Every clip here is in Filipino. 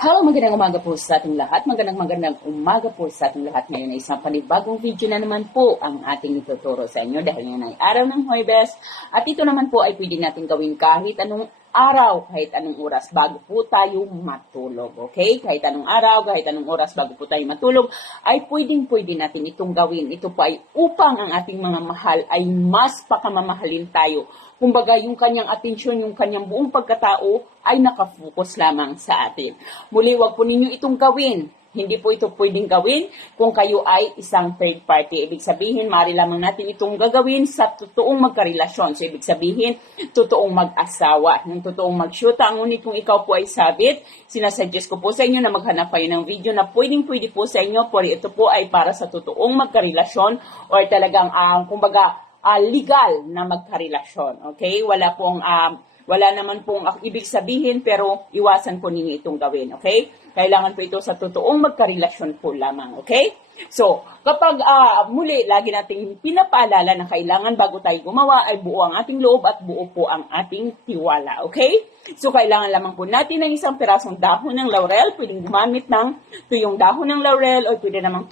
Hello, magandang umaga po sa ating lahat. Magandang magandang umaga po sa ating lahat. Ngayon ay isang panibagong video na naman po ang ating ituturo sa inyo dahil ngayon ay araw ng Huwebes. At ito naman po ay pwede natin gawin kahit anong araw, kahit anong oras bago po tayo matulog. Okay? Kahit anong araw, kahit anong oras bago po tayo matulog, ay pwedeng pwede natin itong gawin. Ito po ay upang ang ating mga mahal ay mas pakamamahalin tayo. Kumbaga, yung kanyang atensyon, yung kanyang buong pagkatao ay nakafocus lamang sa atin. Muli, wag po ninyo itong gawin. Hindi po ito pwedeng gawin kung kayo ay isang third party. Ibig sabihin, mari lamang natin itong gagawin sa totoong magkarelasyon. So, ibig sabihin, totoong mag-asawa. Yung totoong mag-shoota. Ngunit kung ikaw po ay sabit, sinasuggest ko po sa inyo na maghanap kayo ng video na pwedeng pwede po sa inyo. Pero ito po ay para sa totoong magkarelasyon or talagang, um, kumbaga, ah, legal na magkarelasyon. Okay? Wala pong um, wala naman pong ibig sabihin pero iwasan po ninyo itong gawin. Okay? Kailangan po ito sa totoong magkarelasyon po lamang. Okay? So, kapag ah, muli, lagi nating pinapaalala na kailangan bago tayo gumawa ay buo ang ating loob at buo po ang ating tiwala. Okay? So, kailangan lamang po natin ng isang pirasong dahon ng laurel. Pwedeng gumamit ng tuyong dahon ng laurel o pwede namang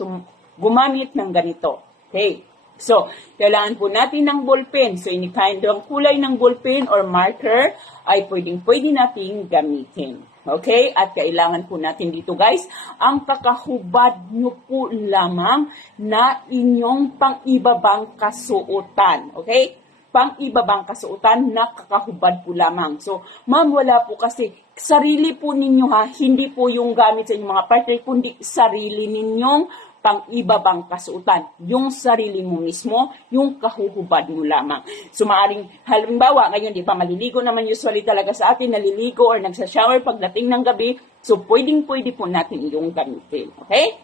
gumamit ng ganito. Okay? So, kailangan po natin ng ballpen. So, any kind ng kulay ng ballpen or marker ay pwedeng pwede nating gamitin. Okay? At kailangan po natin dito guys, ang kakahubad nyo po lamang na inyong pang-ibabang kasuotan. Okay? Pang-ibabang kasuotan na kakahubad po lamang. So, ma'am, wala po kasi sarili po ninyo ha, hindi po yung gamit sa inyong mga partner, kundi sarili ninyong pang-ibabang kasuotan. Yung sarili mo mismo, yung kahuhubad mo lamang. So, maaring, halimbawa, ngayon, di ba, maliligo naman usually talaga sa atin, naliligo or nagsashower pagdating ng gabi. So, pwedeng-pwede po natin yung gamitin. Okay?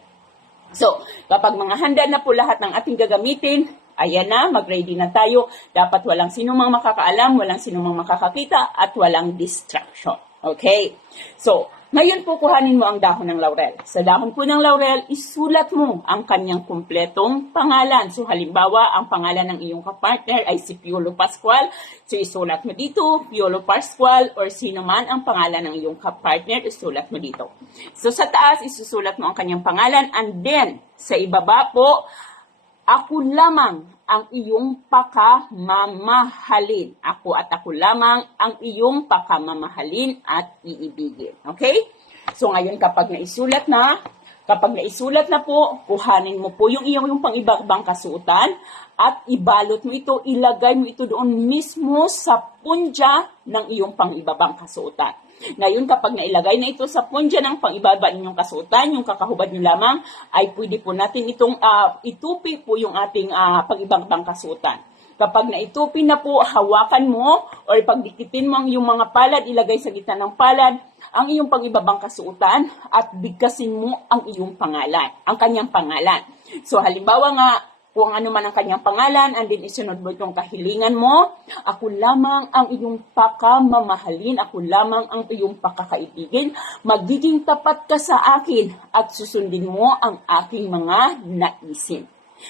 So, kapag mga handa na po lahat ng ating gagamitin, ayan na, mag-ready na tayo. Dapat walang sinumang makakaalam, walang sinumang makakakita, at walang distraction. Okay? So, ngayon po kuhanin mo ang dahon ng laurel. Sa dahon po ng laurel, isulat mo ang kanyang kumpletong pangalan. So halimbawa, ang pangalan ng iyong kapartner ay si Piolo Pascual. So isulat mo dito, Piolo Pascual, or sino man ang pangalan ng iyong kapartner, isulat mo dito. So sa taas, isusulat mo ang kanyang pangalan. And then, sa ibaba po, ako lamang ang iyong pakamamahalin. Ako at ako lamang ang iyong pakamamahalin at iibigin. Okay? So ngayon kapag naisulat na, kapag naisulat na po, kuhanin mo po yung iyong yung pang-ibang kasuotan at ibalot mo ito, ilagay mo ito doon mismo sa punja ng iyong pang-ibabang kasuotan. Ngayon, kapag nailagay na ito sa punja ng pang-ibaba ninyong kasuotan, yung kakahubad nyo lamang, ay pwede po natin itong ah, itupi po yung ating uh, pang-ibang kasuotan. Kapag naitupi na po, hawakan mo or pagdikitin mo ang iyong mga palad, ilagay sa gitna ng palad ang iyong pang-ibabang kasuotan at bigkasin mo ang iyong pangalan, ang kanyang pangalan. So halimbawa nga, kung ano man ang kanyang pangalan, and then isunod mo itong kahilingan mo, ako lamang ang iyong pakamamahalin, ako lamang ang iyong pakakaibigin, magiging tapat ka sa akin at susundin mo ang aking mga naisin.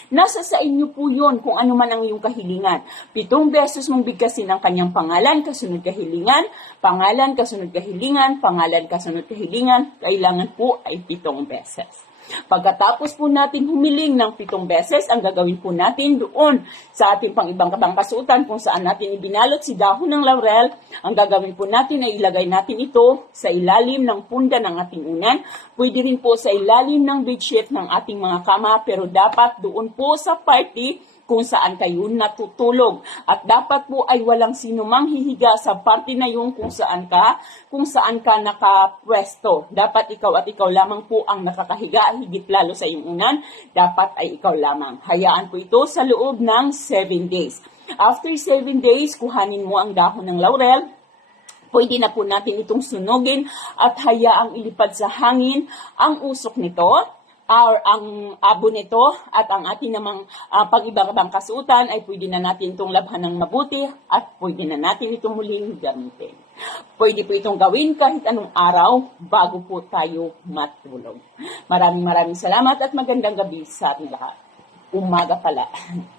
Nasa sa inyo po yun kung ano man ang iyong kahilingan. Pitong beses mong bigkasin ang kanyang pangalan, kasunod kahilingan, pangalan, kasunod kahilingan, pangalan, kasunod kahilingan, kailangan po ay pitong beses. Pagkatapos po natin humiling ng pitong beses, ang gagawin po natin doon sa ating pang ibang kabang kasuotan kung saan natin ibinalot si dahon ng laurel, ang gagawin po natin ay ilagay natin ito sa ilalim ng punda ng ating unan. Pwede rin po sa ilalim ng bedsheet ng ating mga kama, pero dapat doon po sa party kung saan kayo natutulog. At dapat po ay walang sinumang hihiga sa parte na yung kung saan ka, kung saan ka nakapwesto. Dapat ikaw at ikaw lamang po ang nakakahiga, higit lalo sa iyong unan, dapat ay ikaw lamang. Hayaan po ito sa loob ng 7 days. After 7 days, kuhanin mo ang dahon ng laurel, pwede na po natin itong sunugin at hayaang ilipad sa hangin ang usok nito or ang abo nito at ang ating namang uh, pag-ibang kasuotan ay pwede na natin itong labhan ng mabuti at pwede na natin itong muling gamitin. Pwede po itong gawin kahit anong araw bago po tayo matulog. Maraming maraming salamat at magandang gabi sa ating lahat. Umaga pala.